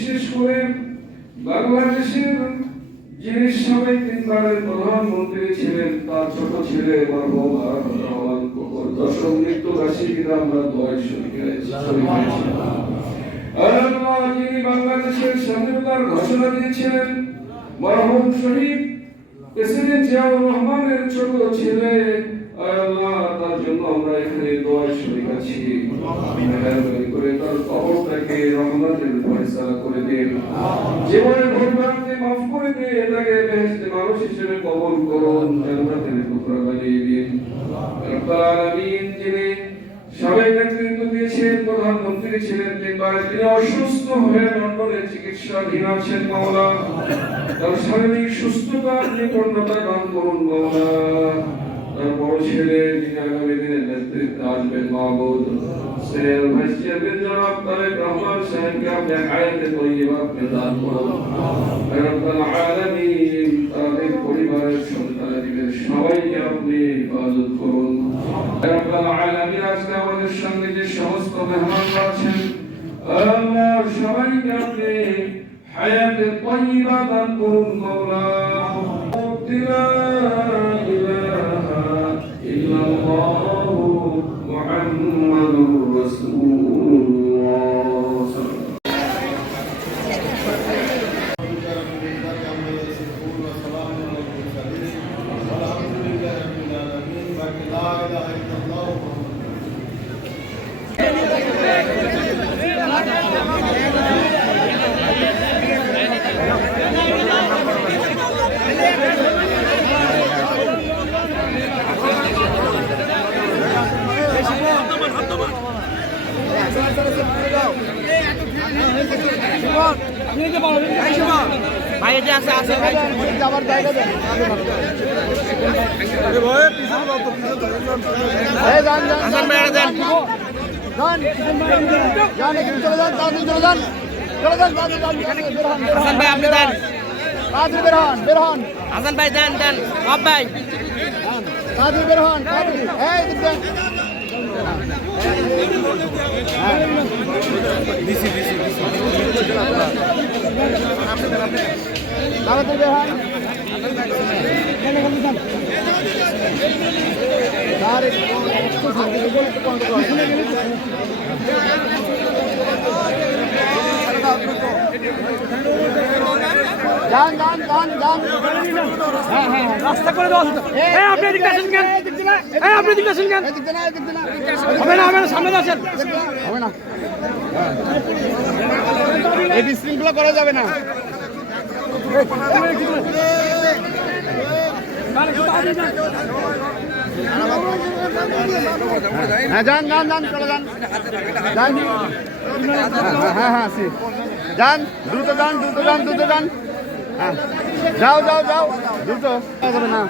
বিশেষ করে বাংলাদেশের যিনি সবাই তিনবারের প্রধানমন্ত্রী ছিলেন, তার ছোট ছেলে রহমান আমরা যিনি বাংলাদেশের স্বাধীনতার ঘোষণা দিয়েছিলেন, মরহুম শহীদ প্রেসিডেন্ট জিয়াউর রহমানের ছোট ছেলে আল্লাহ তার জন্য আমরা এখানে হয়ে শারীরিক সুস্থতা আপনি দান করুন মাওলা সবাইকে আপনি আজকে আমাদের সঙ্গে যে সমস্ত মেহমানরা আছেন হায়াতে তৈবা দান করুন মাওলা لا ভাই এটা আছে আছে ভাই হাসান ভাই এটা দেন হাসান ভাই আপনি দেন হাসান ভাই দেন দেন সব ভাই যান যান যান যান রাস্তা করে দেওয়া এই আপনি এদিকে আসেন কেন? আপনি আসেন না হবে না সামনে আসেন। হবে না। এই বিশৃঙ্খলা করা যাবে না। হ্যাঁ যান যান যান, চলে যান। যান। হ্যাঁ হ্যাঁ আসি। যান, দ্রুত যান দ্রুত যান দ্রুত যান। হ্যাঁ। যাও যাও যাও, দ্রুত। না